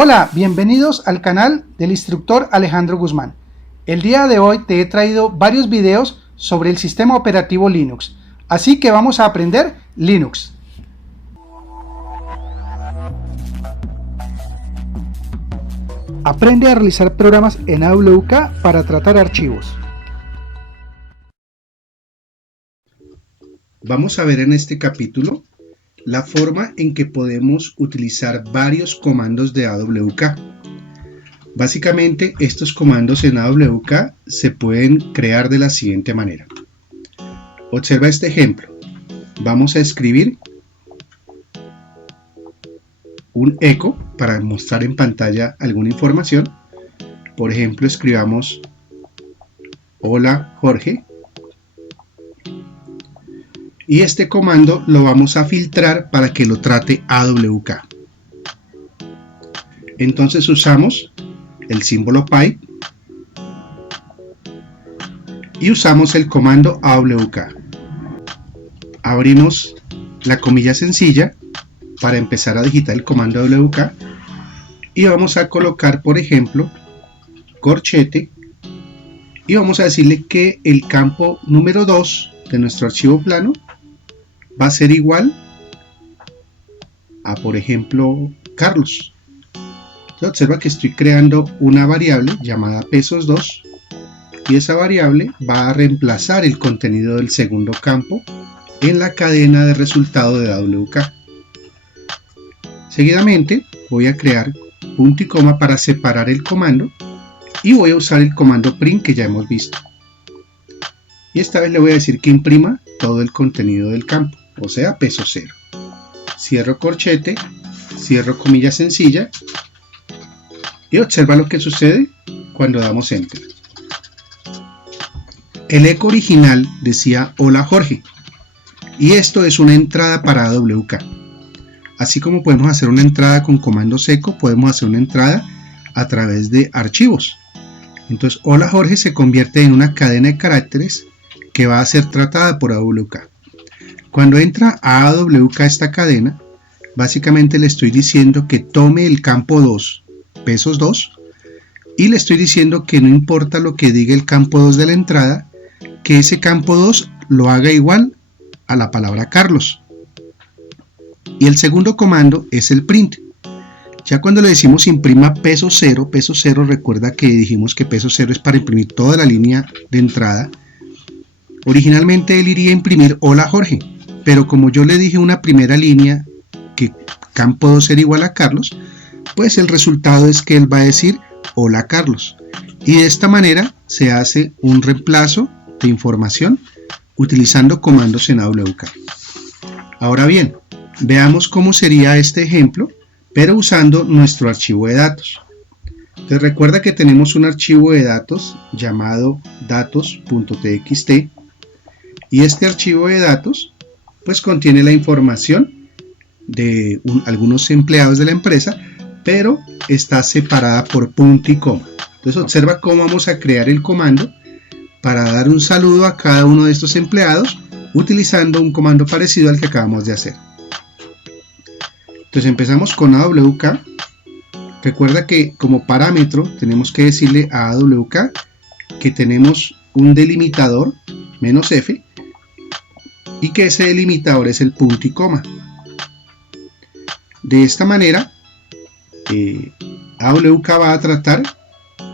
Hola, bienvenidos al canal del instructor Alejandro Guzmán. El día de hoy te he traído varios videos sobre el sistema operativo Linux, así que vamos a aprender Linux. Aprende a realizar programas en AWK para tratar archivos. Vamos a ver en este capítulo la forma en que podemos utilizar varios comandos de AWK. Básicamente, estos comandos en AWK se pueden crear de la siguiente manera. Observa este ejemplo. Vamos a escribir un eco para mostrar en pantalla alguna información. Por ejemplo, escribamos hola Jorge. Y este comando lo vamos a filtrar para que lo trate AWK. Entonces usamos el símbolo pipe y usamos el comando AWK. Abrimos la comilla sencilla para empezar a digitar el comando AWK y vamos a colocar, por ejemplo, corchete, y vamos a decirle que el campo número 2 de nuestro archivo plano va a ser igual a, por ejemplo, Carlos. Entonces, observa que estoy creando una variable llamada pesos2 y esa variable va a reemplazar el contenido del segundo campo en la cadena de resultado de AWK. Seguidamente voy a crear punto y coma para separar el comando y voy a usar el comando print que ya hemos visto. Y esta vez le voy a decir que imprima todo el contenido del campo, o sea, peso 0. Cierro corchete, cierro comilla sencilla y observa lo que sucede cuando damos enter. El eco original decía hola Jorge y esto es una entrada para AWK. Así como podemos hacer una entrada con comandos eco, podemos hacer una entrada a través de archivos. Entonces hola Jorge se convierte en una cadena de caracteres que va a ser tratada por AWK. Cuando entra a AWK esta cadena, básicamente le estoy diciendo que tome el campo 2, pesos 2, y le estoy diciendo que no importa lo que diga el campo 2 de la entrada, que ese campo 2 lo haga igual a la palabra Carlos. Y el segundo comando es el print. Ya cuando le decimos imprima peso 0, recuerda que dijimos que peso 0 es para imprimir toda la línea de entrada. Originalmente él iría a imprimir hola Jorge, pero como yo le dije una primera línea que campo 2 era igual a Carlos, pues el resultado es que él va a decir hola Carlos. Y de esta manera se hace un reemplazo de información utilizando comandos en AWK. Ahora bien, veamos cómo sería este ejemplo, pero usando nuestro archivo de datos. Entonces recuerda que tenemos un archivo de datos llamado datos.txt y este archivo de datos pues contiene la información de algunos empleados de la empresa, pero está separada por punto y coma. Entonces observa cómo vamos a crear el comando para dar un saludo a cada uno de estos empleados utilizando un comando parecido al que acabamos de hacer. Entonces empezamos con AWK. Recuerda que como parámetro tenemos que decirle a AWK que tenemos un delimitador "-f", y que ese delimitador es el punto y coma. De esta manera, AWK va a tratar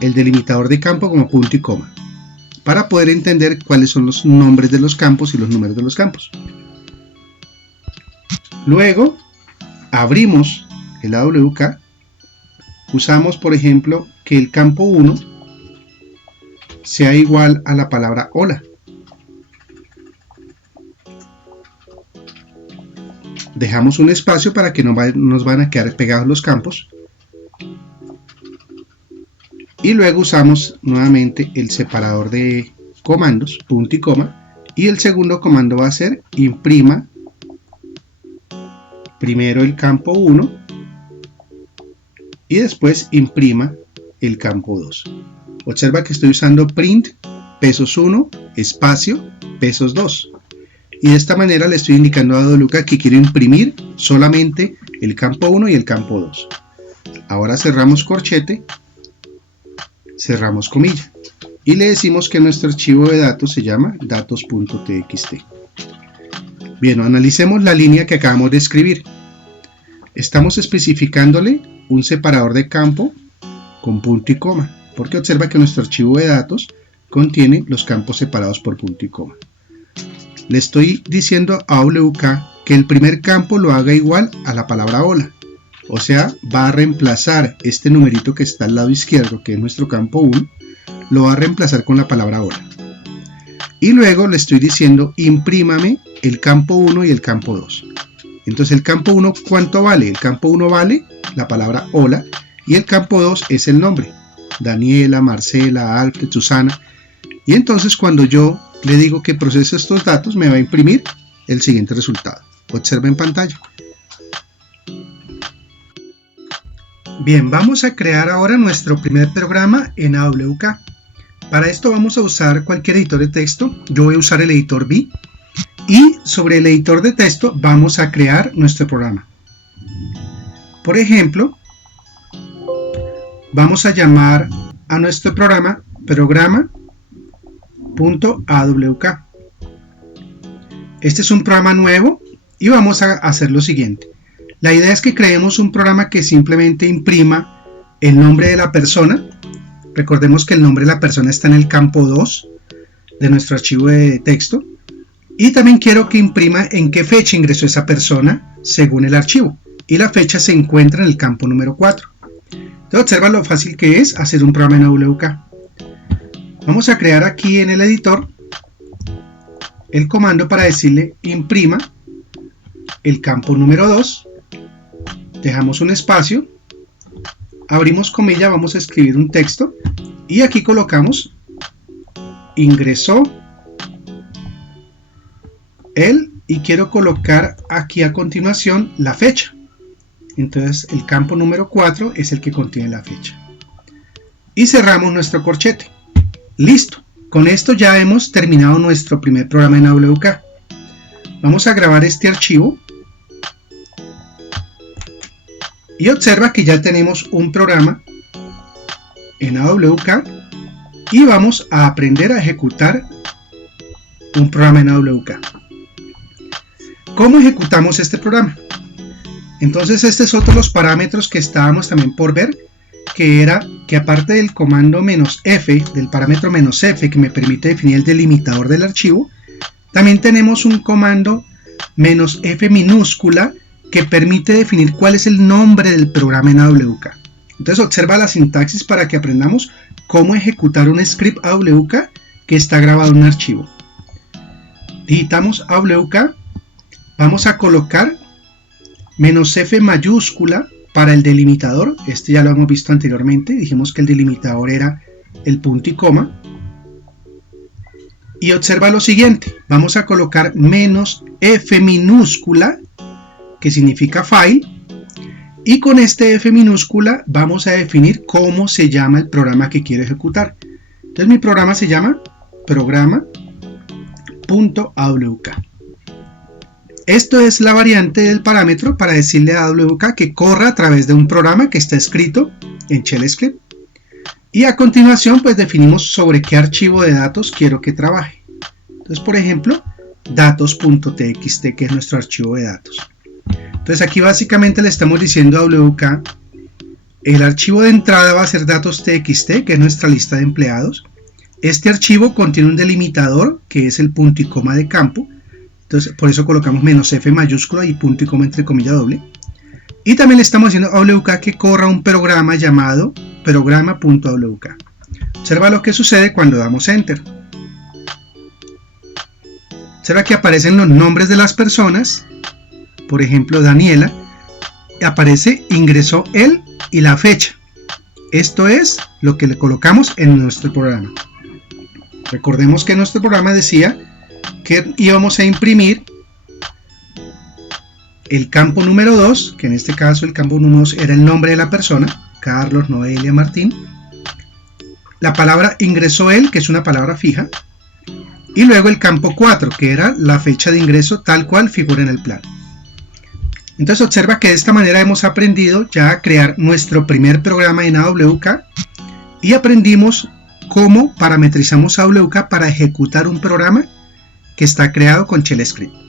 el delimitador de campo como punto y coma, para poder entender cuáles son los nombres de los campos y los números de los campos. Luego, abrimos el AWK, usamos por ejemplo que el campo 1 sea igual a la palabra hola. Dejamos un espacio para que no nos van a quedar pegados los campos. Y luego usamos nuevamente el separador de comandos, punto y coma. Y el segundo comando va a ser imprima primero el campo 1 y después imprima el campo 2. Observa que estoy usando print pesos 1 espacio pesos 2. Y de esta manera le estoy indicando a AWK que quiero imprimir solamente el campo 1 y el campo 2. Ahora cerramos corchete, cerramos comilla y le decimos que nuestro archivo de datos se llama datos.txt. Bien, analicemos la línea que acabamos de escribir. Estamos especificándole un separador de campo con punto y coma, porque observa que nuestro archivo de datos contiene los campos separados por punto y coma. Le estoy diciendo a AWK que el primer campo lo haga igual a la palabra hola, o sea, va a reemplazar este numerito que está al lado izquierdo, que es nuestro campo 1, lo va a reemplazar con la palabra hola. Y luego le estoy diciendo imprímame el campo 1 y el campo 2. Entonces el campo 1, ¿cuánto vale? El campo 1 vale la palabra hola y el campo 2 es el nombre. Daniela, Marcela, Alfred, Susana. Y entonces cuando yo le digo que procese estos datos, me va a imprimir el siguiente resultado. Observa en pantalla. Bien, vamos a crear ahora nuestro primer programa en AWK. Para esto vamos a usar cualquier editor de texto. Yo voy a usar el editor V. Y sobre el editor de texto vamos a crear nuestro programa. Por ejemplo, vamos a llamar a nuestro programa programa.awk. Este es un programa nuevo y vamos a hacer lo siguiente. La idea es que creemos un programa que simplemente imprima el nombre de la persona. Recordemos que el nombre de la persona está en el campo 2 de nuestro archivo de texto. Y también quiero que imprima en qué fecha ingresó esa persona según el archivo. Y la fecha se encuentra en el campo número 4. Entonces observa lo fácil que es hacer un programa en AWK. Vamos a crear aquí en el editor el comando para decirle imprima el campo número 2. Dejamos un espacio. Abrimos comilla, vamos a escribir un texto. Y aquí colocamos ingresó él y quiero colocar aquí a continuación la fecha. Entonces el campo número 4 es el que contiene la fecha. Y cerramos nuestro corchete. Listo. Con esto ya hemos terminado nuestro primer programa en AWK. Vamos a grabar este archivo. Y observa que ya tenemos un programa en AWK. Y vamos a aprender a ejecutar un programa en AWK. ¿Cómo ejecutamos este programa? Entonces este es otro de los parámetros que estábamos también por ver, que era que aparte del comando "-f", del parámetro "-f", que me permite definir el delimitador del archivo, también tenemos un comando "-f minúscula", que permite definir cuál es el nombre del programa en AWK. Entonces observa la sintaxis para que aprendamos cómo ejecutar un script AWK que está grabado en un archivo. Digitamos AWK. Vamos a colocar "-f mayúscula para el delimitador. Este ya lo hemos visto anteriormente. Dijimos que el delimitador era el punto y coma. Y observa lo siguiente. Vamos a colocar "-f minúscula, que significa file. Y con este F minúscula vamos a definir cómo se llama el programa que quiero ejecutar. Entonces mi programa se llama programa.awk. Esto es la variante del parámetro para decirle a AWK que corra a través de un programa que está escrito en Shell Script. Y a continuación pues definimos sobre qué archivo de datos quiero que trabaje. Entonces por ejemplo datos.txt, que es nuestro archivo de datos. Entonces aquí básicamente le estamos diciendo a AWK el archivo de entrada va a ser datos.txt, que es nuestra lista de empleados. Este archivo contiene un delimitador que es el punto y coma de campo. Entonces por eso colocamos "-f mayúscula y punto y coma entre comilla doble. Y también le estamos diciendo a AWK que corra un programa llamado programa.awk. Observa lo que sucede cuando damos enter. Observa que aparecen los nombres de las personas. Por ejemplo Daniela. Aparece ingresó él y la fecha. Esto es lo que le colocamos en nuestro programa. Recordemos que nuestro programa decía que íbamos a imprimir el campo número 2, que en este caso el campo número 2 era el nombre de la persona, Carlos, Noelia, Martín. La palabra ingresó él, que es una palabra fija. Y luego el campo 4, que era la fecha de ingreso tal cual figura en el plan. Entonces observa que de esta manera hemos aprendido ya a crear nuestro primer programa en AWK y aprendimos cómo parametrizamos AWK para ejecutar un programa que está creado con Shell Script.